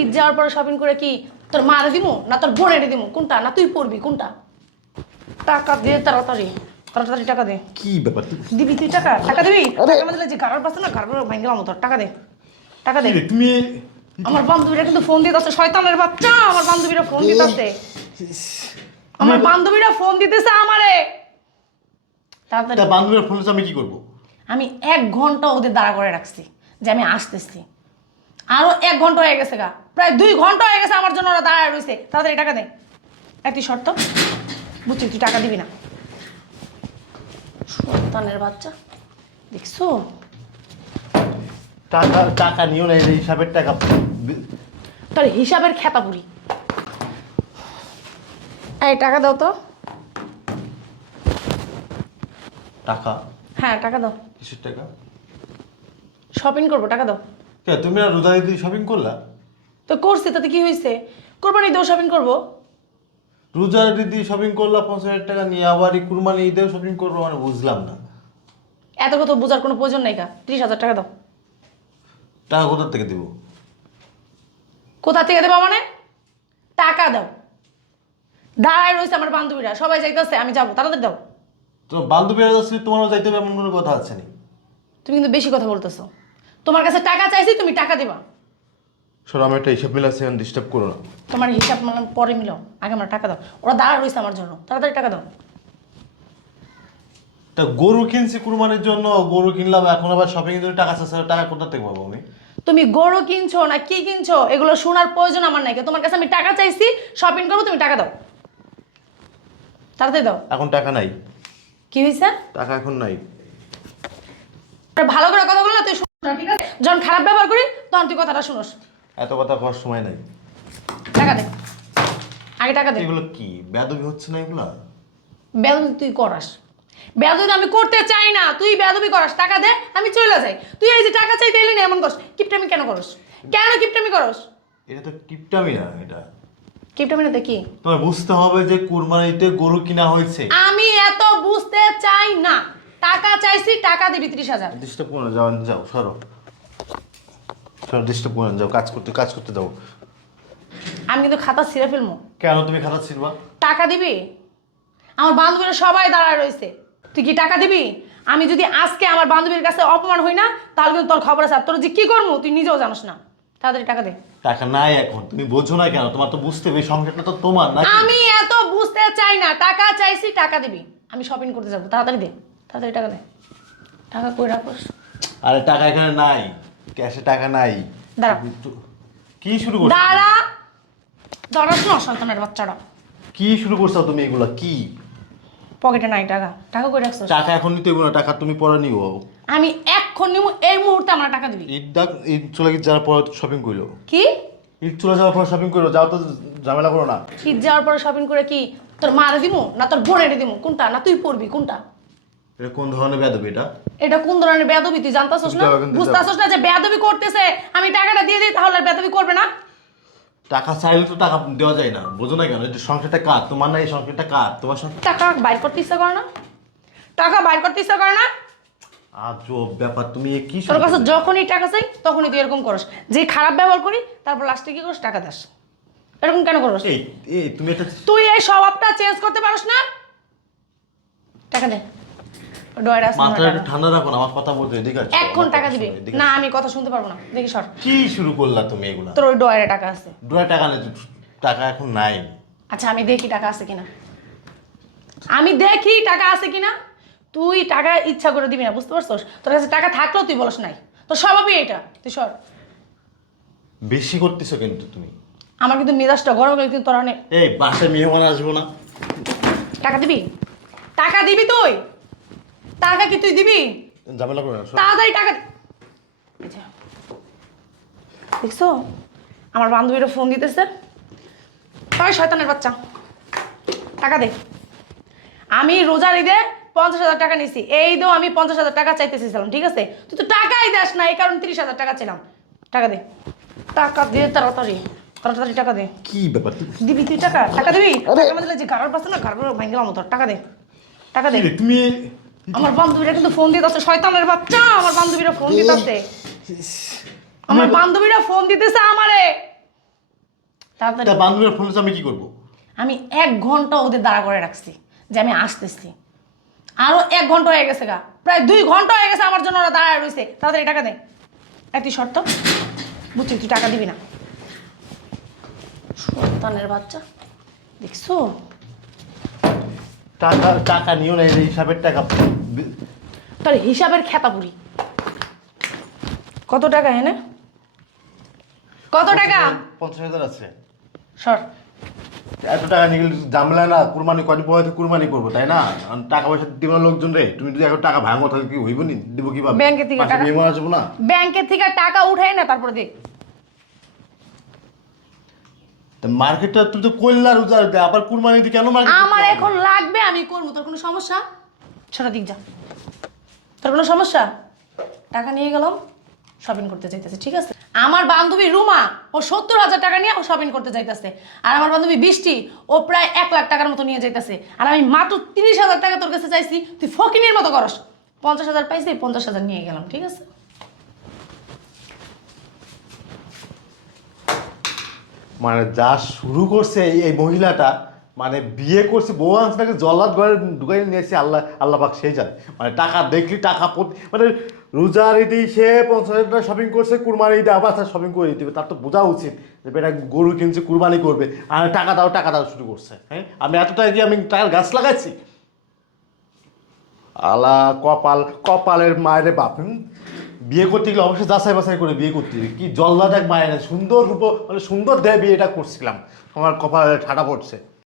ঈদ যাওয়ার পরে শপিং করে কি তোর মারে দিমু না তোর বোনের দিমু কোনটা না তুই পড়বি কোনটা? টাকা দে তাড়াতাড়ি তাড়াতাড়ি টাকা দে। কি ব্যাপার দিবি তুই টাকা টাকা দিবি? টাকা আমাদের যে গাড়ার পাশে না গাড়ার ভাঙলাম তোর টাকা দে টাকা দে। তুমি আমার বান্ধবীরা কিন্তু ফোন দিতেছে শয়তানের বাচ্চা আমার বান্ধবীরা ফোন দিতেছে আমার বান্ধবীরা ফোন দিতেছে আমারে তাড়াতাড়ি। বান্ধবীর ফোন আমি কি করব? আমি 1 ঘন্টা ওদের দাঁড়া করে রাখছি যে আমি আসতেছি আরো 1 ঘন্টা হয়ে গেছে গা প্রায় 2 ঘন্টা হয়ে গেছে আমার জন্য ওরা দাঁড়ায় রয়েছে তাড়াতাড়ি টাকা দে। একটি শর্ত বুঝছি তুই টাকা দিবি না শয়তানের বাচ্চা দেখছো টাকা টাকা নিও না, এই হিসাবের টাকা। তোর হিসাবের খেতা পুরি। এই টাকা দাও তো। টাকা? হ্যাঁ টাকা দাও। কিসের টাকা? শপিং করবো টাকা দাও। কে তুমি না রোজা ঈদ শপিং করলা? তো করছি তাতে কি হয়েছে কোরবানি ঈদেও শপিং করবো। রোজা ঈদ শপিং করলা 50,000 টাকা নিয়ে, আবার এই কুরবানি ঈদেও শপিং করবো, মানে বুঝলাম না। এত কথা বোঝার কোনো প্রয়োজন নাই কা 30,000 টাকা দাও। টাকা কোথা থেকে দেবো? কোথা থেকে দেবো মানে টাকা দাও। দাঁড়ায় রয়েছে আমার বান্ধবীরা সবাই যাইতেছে আমি যাবো তাড়াতাড়ি দাও। তো বান্ধবীরা যাচ্ছে, তোমারও যাইতে হবে এমন কোনো কথা আছে নি। তুমি কিন্তু বেশি কথা বলতেছো তোমার কাছে টাকা চাইছি তুমি টাকা দিবা। সর আমি একটা হিসাব মিলাচ্ছি, ডিস্টার্ব করো না। তোমার হিসাব মানে পরে মিলাও আগে আমার টাকা দাও। ওরা দাঁড়ায় রয়েছে আমার জন্য তাড়াতাড়ি টাকা দাও। তা গরু কিনছি কুরবানির জন্য, গরু কিনলাম, এখন আবার শপিং এর জন্য টাকা চাচ্ছে, টাকা কোথা থেকে পাবো আমি? তুমি গরু কিনছো না কি কিনছো এগুলো শোনার প্রয়োজন আমার নাই। তোমার কাছে আমি টাকা চাইছি শপিং করবো তুমি টাকা দাও তাড়াতাড়ি দাও। এখন টাকা নাই। কি হয়েছে? টাকা এখন নাই। ভালো করে কথা বল না তুই শুনোস না, ঠিক আছে? যখন খারাপ ব্যবহার করি তখন তুই কথাটা শুনোস। এত কথা করার সময় নাই। টাকা দে আগে টাকা দে। এগুলো কি বেয়াদবি হচ্ছে না এগুলা? বেয়াদবি তুই করাস। বেয়াদবি আমি করতে চাই না তুই বেয়াদবি করাস। টাকা দে আমি চলে যাই। তুই এই যে টাকা চাইতে এলি না এমন করস কিপটামি কেন করস? কেন কিপটামি করস? এটা তো কিপটামি না, এটা কিপটামি না দেখি তোমার বুঝতে হবে যে কুরবানিতে গরু কিনা হয়েছে। আমি এত বুঝতে চাই না। টাকা চাইছি টাকা দিবি 30,000। ডিস্টার্ব করো না, যাও যাও, সরো সরো, ডিস্টার্ব করো না, যাও কাজ করতে দাও। আমি কিন্তু খাতা ছিঁড়ে ফেলবো। কেন তুমি খাতা ছিড়বা? টাকা দিবি? আমার বান্ধবীরা সবাই দাঁড়ায় রয়েছে তুই কি টাকা দিবি? আমি যদি আজকে আমার বান্ধবীর কাছে অপমান হই না তাহলে কিন্তু তোর খবর আছে। আর তোর যে কি করবো তুই নিজেও জানিস না। তাড়াতাড়ি টাকা দে। টাকা নাই এখন, তুমি বোঝো না কেন? তোমার তো বুঝতে হবে, সংসারটা তো তোমার না। আমি এত বুঝতে চাই না। টাকা চাইছি টাকা দিবি। আমি শপিং করতে যাবো তাড়াতাড়ি দে তাড়াতাড়ি টাকা দে। টাকা কই রাখোস? আরে টাকা এখানে নাই, ক্যাশে টাকা নাই। দাঁড়া। কি শুরু করছো? দাঁড়া দাঁড়াস না সন্তানের বাচ্চারা। কি শুরু করছো তুমি এগুলা? কি পকেটে নাই টাকা। টাকা কই রাখছিস? টাকা এখন নিতে হবে না, টাকা তুমি পরে নিও। আমি এখন নিব এই মুহূর্তে আমার টাকা দিবি। ঈদ চলে যাওয়ার পর শপিং করলো। কি ঈদ চলে যাওয়ার পর শপিং করলো, যাও তো, ঝামেলা করো না। ঈদ যাওয়ার পরে শপিং করে কি তোর মারে দিমু না তোর বোনের দিমু কোনটা না তুই পড়বি কোনটা? এটা কোন ধরনের বেয়াদবি এটা? এটা কোন ধরনের বেয়াদবি তুই জানতাছস না? বুঝতাছস না যে বেয়াদবি করতেছে? আমি টাকাটা দিয়ে দিই তাহলে আর বেয়াদবি করবে না? টাকা চাইলে তো টাকা দেওয়া যায় না, বোঝো না কেন? এটা সংসারটা কার? তোমার না, এই সংসারটা কার? তোমার সংসার। টাকা বাইর করতে ইচ্ছা করে না? টাকা বাইর করতে ইচ্ছা করে না? আজব ব্যাপার, তুমি এ কি তোর শুরু কাছে করলে? যখনই টাকা চাই তখনই তুই এরকম করস যে খারাপ ব্যবহার করি তারপর লাস্টে কি করিস টাকা দাস। এরকম কেন করস? এই এই তুমি এটা তুই এই স্বভাবটা চেঞ্জ করতে পারস না? টাকা দে। ডয়ার আছে মাথাটা একটু ঠান্ডা রাখো না, আমার কথা বলতে এদিকে আসো। এখন টাকা দিবি না আমি কথা শুনতে পারবো না। দেখি সর। কি শুরু করলা তুমি এগুলা? তোর ওই ডয়ারে টাকা আছে। দুটা টাকা নেই, টাকা এখন নাই। আচ্ছা আমি দেখি টাকা আছে কিনা। আমি দেখি টাকা আছে কিনা। তুই টাকা ইচ্ছা করে দিবি না বুঝতে পারছস? তোর কাছে টাকা থাকলেও তুই বলস নাই। তোর স্বভাবই এটা। তুই সর। বেশি করতেছো কিন্তু তুমি। আমার কিন্তু মেজাজটা গরম করে কিন্তু তোর অনেক। এই বাসায় মেহমান আসবো না। টাকা দিবি? টাকা দিবি তুই? টাকা কি তুই দিবি? ঝামেলা করো না, সরো। তাড়াতাড়ি টাকা এই যে। দেখছো আমার বান্ধবীরা ফোন দিতেছে। ওই শয়তানের বাচ্চা টাকা দে। আমি রোজার ঈদে 50,000 টাকা নিছি। এই ঈদেও আমি 50,000 টাকা চাইতেছিলাম, ঠিক আছে? তুই তো টাকাই দাস না এই কারণে 30,000 টাকা ছিলাম। টাকা দে টাকা দে তাড়াতাড়ি তাড়াতাড়ি টাকা দে। কি ব্যাপার? দিবি তুই টাকা টাকা দিবি? টাকা আমাদের যে গাড়ার পাশে না গাড়ার ভাঙলাম তোর টাকা দে টাকা দে। তুমি আমার বান্ধবীরা কিন্তু ফোন দিতেছে শয়তানের বাচ্চা আমার বান্ধবীরা ফোন দিতেছে আমার বান্ধবীরা ফোন দিতেছে আমারে। তাড়াতাড়ি। তা বান্ধবীর ফোন আমি কি করবো? আমি 1 ঘন্টা ওদের দাঁড়া করে রাখছি যে আমি আসতেছি। আরো 1 ঘন্টা হয়ে গেছে গা, প্রায় 2 ঘন্টা হয়ে গেছে আমার জন্য ওরা দাঁড়ায় রয়েছে। তাড়াতাড়ি টাকা দে। একটি শর্ত, বুঝছি তুই টাকা দিবি না। শয়তানের বাচ্চা, দেখছো? টাকা টাকা নিও না, এই যে হিসাবের টাকা। তোর হিসাবের খেতা পুরি। কত টাকা এনে? কত টাকা? 50,000 আছে। সর। এত টাকা নিয়ে গেলে জামলা না, কুরবানি কদিন পরে তো কুরবানি করবো, তাই না? আর টাকা পয়সা দিব না লোকজন রে। তুমি যদি এখন টাকা ভাঙো তাহলে কি হইব নি? দিব কিভাবে? ব্যাংকে থেকে টাকা, মেমো আসবো না। ব্যাংকের থেকে টাকা উঠাই না তারপরে দে। মার্কেটটা তুমি তো কইলা রোজার দে, আবার কুরবানি দি কেন মার্কেট? আমার এখন লাগবে, আমি করবো। তোর কোনো সমস্যা? ছোটা দিক যা। তোর কোনো সমস্যা? টাকা নিয়ে গেলাম, শপিং করতে যাইতেছে, ঠিক আছে? আমার বান্ধবী রুমা, ও 70,000 টাকা নিয়ে ও শপিং করতে যাইতেছে। আর আমার বান্ধবী বৃষ্টি, ও প্রায় 1 লাখ টাকার মতো নিয়ে যাইতেছে। আর আমি মাত্র 30,000 টাকা তোর কাছে চাইছি, তুই ফকিনের মতো করস। 50,000 পাইছি, 50,000 নিয়ে গেলাম, ঠিক আছে? মানে যা শুরু করছে এই মহিলাটা, মানে বিয়ে করছে বউ আনছে নাকি জল্লাদ ঘরে ঢুকাই নিয়েছে, আল্লাহ আল্লাহ পাক সেই জানে। মানে টাকা দেখলি টাকা মানে রোজার ঈদে সে 50,000 টাকা শপিং করছে, কুরবানি ঈদে আবার তার শপিং করে দিতে হবে। তার তো বোঝা উচিত যে এটা গরু কিনছে, কুরবানি করবে, আর টাকা দাও শুরু করছে। হ্যাঁ, আমি এত টাকা কি আমি টাকার গাছ লাগাইছি? আলা কপাল, কপালের মায়ের বাপ। বিয়ে করতে গেলে অবশ্যই যাচাই বাছাই করে বিয়ে করতে হবে। কি জল্লাদ এক মায়ের, সুন্দর রূপ, মানে সুন্দর দেয় বিয়েটা করছিলাম, আমার কপালে ঠাডা পড়ছে।